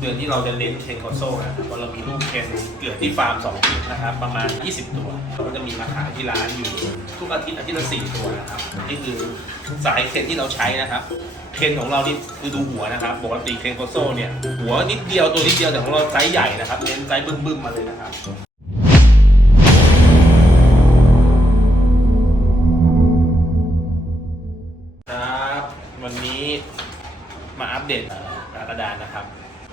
เดือนที่เราจะเน้นเคนโคโซ่นะครับเพราะเรามีลูกเคนเกิดที่ฟาร์ม2จุดนะครับ ประมาณ 20 ตัวเราก็จะมีมาขายที่ร้านอยู่ทุกอาทิตย์อาทิตย์ละ4ตัวนะครับนี่คือสายเคนที่เราใช้นะครับเคนของเรานี่คือดูหัวนะครับปกติเคนโคโซ่เนี่ยหัวนิดเดียวตัวนิดเดียวแต่ของเราไซส์ใหญ่นะครับเน้นไซส์บึ้มๆมาเลยนะครับ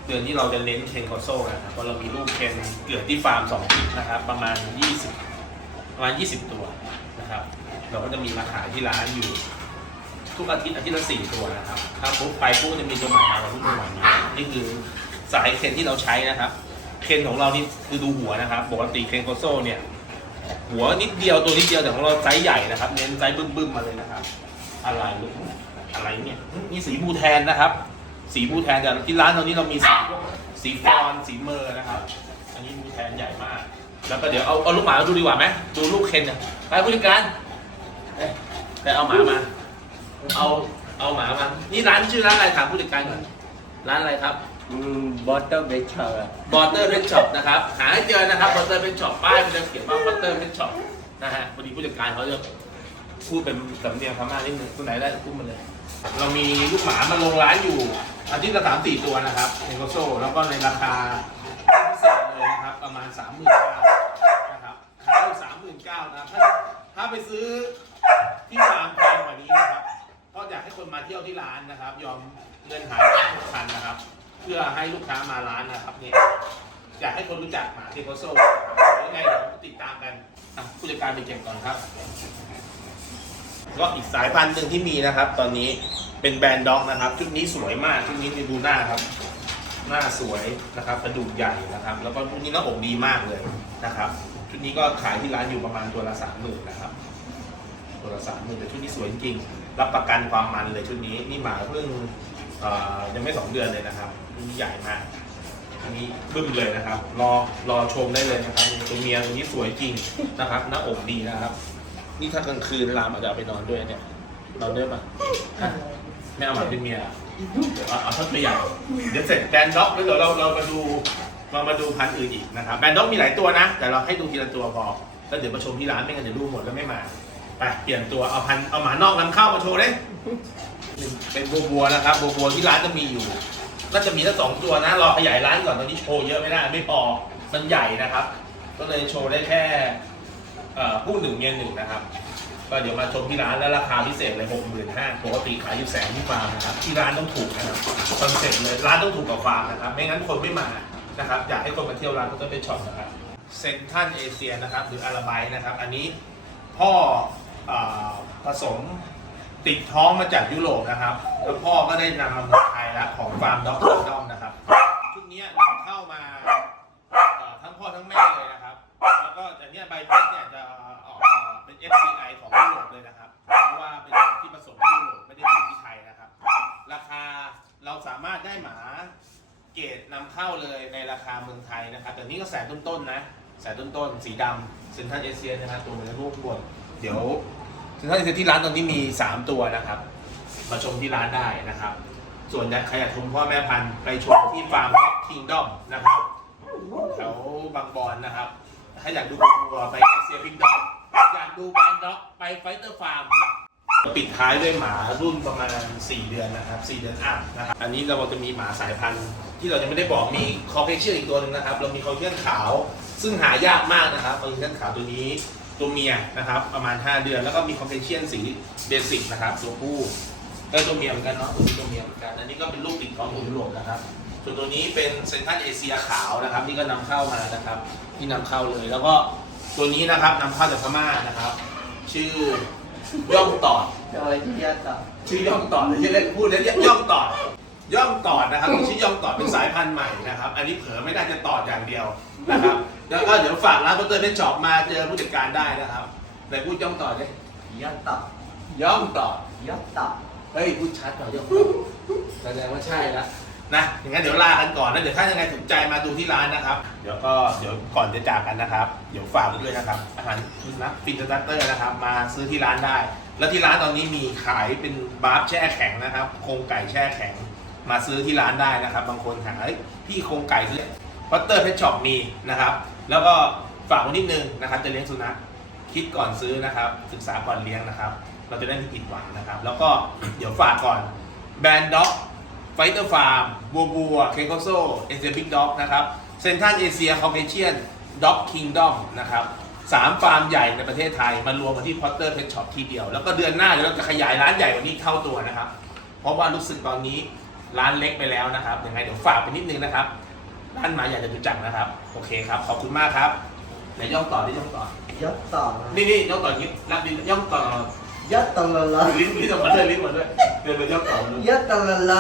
เดือนที่เราจะเน้นเคนโคโซ่นะครับเพราะเรามีลูกเคนเกิดที่ฟาร์ม2จุดนะครับ ประมาณ 20 ประมาณ 20 ตัวนะครับ เราก็จะมีมาขายที่ร้านอยู่ ทุกอาทิตย์อาทิตย์ละ4ตัวนะครับ ถ้าปุ๊บไปปุ๊บจะมีตัวใหม่มาทุกตัวใหม่มานี่คือสายเคนที่เราใช้นะครับ เคนของเรานี่คือดูหัวนะครับปกติเคนโคโซ่เนี่ยหัวนิดเดียวตัวนิดเดียวแต่ของเราไซส์ใหญ่นะครับ เน้นไซส์บึ้มๆมาเลยนะครับ อะไรลูกอะไรเนี่ยนี่สีบูแทนนะครับ สีบูแทนแต่ที่ร้านเรานี้เรามีสีพวกสีฟอนสีเมอร์นะครับ อันนี้บูแทนใหญ่มาก แล้วก็เดี๋ยวเอาเอาลูกหมามาดูดีกว่าไหมดูลูกเคนเนี่ยไปผู้จัดการเอ้ยไปเอาหมามา เอาเอาหมามา นี่ร้านชื่อร้านอะไรถามผู้จัดการก่อนร้านอะไรครับ บอตเตอร์เบเชอร์บอเตอร์เพชช็อปนะครับ หาให้เจอนะครับบอเตอร์เพชช็อปป้ายมันจะเขียนว่าบอเตอร์เพชช็อปนะฮะพอดีผู้จัดการเขาจะพูดเป็นสำเนียงพม่านิดนึงตัวไหนได้พูดมาเลย เรามีลูกหมามาลงร้านอยู่ อาทิตย์ละสามสี่ตัวนะครับในโกโซแล้วก็ในราคาพิเศษเลยนะครับ ประมาณสามหมื่นเก้านะครับขายอยู่สามหมื่นเก้านะครับถ้าถ้าไปซื้อที่ฟาร์มแพงกว่านี้นะครับก็อยากให้คนมาเที่ยวที่ร้านนะครับ ยอมเงินหายทุกคันนะครับ เพื่อให้ลูกค้ามาร้านนะครับเนี่ยอยากให้คนรู้จักหมาเทโกโซยังไงเดี๋ยวติดตามกันผู้จัดการไปเก็บก่อนครับ ก็อีกสายพันธุ์หนึ่งที่มีนะครับ ตอนนี้เป็นแบรนด์ด็อกนะครับ ชุดนี้สวยมากชุดนี้ดูหน้าครับ หน้าสวยนะครับกระดูกใหญ่นะครับ แล้วก็ชุดนี้หน้าอกดีมากเลยนะครับ ชุดนี้ก็ขายที่ร้านอยู่ประมาณตัวละสามหมื่นนะครับ ตัวละสามหมื่นแต่ชุดนี้สวยจริง รับประกันความมันเลยชุดนี้นี่หมาเพิ่งยังไม่สองเดือนเลยนะครับนี้ใหญ่มากอันนี้บึ้มเลยนะครับ รอรอชมได้เลยนะครับตัวเมียตัวนี้สวยจริงนะครับ หน้าอกดีนะครับ นี่ถ้ากลางคืนรามอาจจะเอาไปนอนด้วยเนี่ยนอนด้วยปะอะไม่เอาหมาเป็นเมียเดี๋ยวเอาเอาทั้งตัวอย่างเดี๋ยวเสร็จแบรนด์ด็อกแล้วเดี๋ยวเราเรามาดูมามาดูพันธุ์อื่นอีกนะครับแบรนด์ด็อกมีหลายตัวนะ แต่เราให้ดูทีละตัวพอแล้วเดี๋ยวมาชมที่ร้านไม่งั้นเดี๋ยวดูหมดแล้วไม่มาไปเปลี่ยนตัวเอาพันธุ์เอาหมานอกนำเข้ามาโชว์เลย เป็นบัวบัวนะครับบัวบัวที่ร้านจะมีอยู่ก็จะมีทั้งสองตัวนะรอขยายร้านก่อนตอนนี้โชว์เยอะไม่ได้ไม่พอมันใหญ่นะครับ ก็เลยโชว์ได้แค่ ผู้หนึ่งเมียหนึ่งนะครับ ก็เดี๋ยวมาชมที่ร้านแล้วราคาพิเศษเลยหกหมื่นห้าปกติขายอยู่แสนที่ฟาร์มนะครับที่ร้านต้องถูกนะครับคอนเซ็ปต์เลยร้านต้องถูกกว่าฟาร์มนะครับ ไม่งั้นคนไม่มานะครับอยากให้คนมาเที่ยวร้านก็ต้องไปช็อปนะครับเซนทันเอเชียนะครับหรืออาราไบนะครับ อันนี้พ่ออผสมติดท้องมาจากยุโรปนะครับ แล้วพ่อก็ได้นำมาเมืองไทยแล้วของฟาร์มด็อกดอมนะครับชุดนี้นำเข้ามาทั้งพ่อทั้งแม่เลยนะครับ แล้วก็แต่เนี้ยใบพัดเนี่ย มาเป็น FCI ของยุโรปเลยนะครับ เพราะว่าเป็นที่ผสมที่ยุโรปไม่ได้ผลิตที่ไทยนะครับ ราคาเราสามารถได้หมาเกรดนำเข้าเลยในราคาเมืองไทยนะครับ แต่นี่ก็แสนต้นๆนะ แสนต้นๆ สีดำเซนทันเอเชียนะครับตัวมันจะรูปบนเดี๋ยวเซนทันเอเชียที่ร้านตอนนี้มี 3 ตัวนะครับ มาชมที่ร้านได้นะครับ ส่วนใครอยากชมพ่อแม่พันธุ์ไปชมที่ฟาร์มท็อปคิงดอมนะครับแถวบางบอนนะครับ ถ้าอยากดูบัวไปเอเชียพิงดอกอยาก ดูแบรนด์ด็อกไปไฟเตอร์ฟาร์ม ปิดท้ายด้วยหมารุ่นประมาณ 4 เดือนนะครับ 4 เดือนอัพนะครับอันนี้เราจะมีหมาสายพันธุ์ที่เราจะไม่ได้บอกมีคอเคเชียอีกตัวหนึ่งนะครับ เรามีคอเคเชียขาว ซึ่งหายากมากนะครับคอเคเชียขาวตัวนี้ตัวเมียนะครับ ประมาณ 5 เดือนแล้วก็มีคอเคเชียสีเบสิกนะครับตัวผู้ก็ตัวเมียเหมือนกันเนาะตัวนี้ตัวเมียเหมือนกันอันนี้ก็เป็นลูกติดของยุโรปนะครับส่วนตัวนี้เป็นเซนทรัลเอเชียขาวนะครับนี่ก็นำเข้ามานะครับ ที่นำเข้าเลยแล้วก็ ตัวนี้นะครับนำเข้าจากพม่านะครับ ชื่อย่องตอดโดยที่จะต่อชื่อย่องตอดชื่อเล่นพูดเล่นย่องตอด ย่องตอดนะครับชื่อย่องตอดเป็นสายพันธุ์ใหม่นะครับ อันนี้เผลอไม่ได้จะตอดอย่างเดียวนะครับ แล้วก็เดี๋ยวฝากร้านโปรเตอร์เป็นช็อปมาเจอผู้จัดการได้นะครับแต่พูดย่องตอดเลยยัดต่อย่องตอดยัดต่อเฮ้ยพูดชัดหน่อยย่องตอดแสดงว่าใช่ละ นะอย่างนั้นเดี๋ยวลากันก่อนนะเดี๋ยวถ้ายังไงถูกใจมาดูที่ร้านนะครับ เดี๋ยวก็เดี๋ยวก่อนจะจากกันนะครับ เดี๋ยวฝากไว้ด้วยนะครับ อาหารนะฟินสตเตอร์นะครับ มาซื้อที่ร้านได้ แล้วที่ร้านตอนนี้มีขายเป็นบาร์ฟแช่แข็งนะครับโครงไก่แช่แข็ง มาซื้อที่ร้านได้นะครับ บางคนถามเฮ้ยพี่โครงไก่ซื้อพัตเตอร์เพชช็อปมีนะครับ แล้วก็ฝากไว้นิดนึงนะครับ จะเลี้ยงสุนัขคิดก่อนซื้อนะครับ ศึกษาก่อนเลี้ยงนะครับ เราจะได้ไม่ผิดหวังนะครับ แล้วก็เดี๋ยวฝากก่อนแบรนด์ด็อก ไฟเตอร์ฟาร์มบัวบัวเคโกโซเอเซบิกด็อกนะครับเซนทันเอเชียคอมเพเชียนด็อกคิงดอมนะครับสามฟาร์มใหญ่ในประเทศไทย มารวมกันที่พอตเตอร์เพชช็อปทีเดียว แล้วก็เดือนหน้าเดี๋ยวเราจะขยายร้านใหญ่กว่านี้เท่าตัวนะครับ เพราะว่ารู้สึกตอนนี้ร้านเล็กไปแล้วนะครับยังไงเดี๋ยวฝากไปนิดนึงนะครับร้านหมาอยากจะรู้จักนะครับ โอเคครับ ขอบคุณมากครับไหนย่องต่อดิย่องต่อยศต่อนี่นี่ย่องต่ออย่างนี้รับดิย่องต่อยศต่อละละลิ้นลิ้นออกมาด้วยลิ้นออกมาด้วยเดินไปย่องต่อมาด้วยยศต่อละละ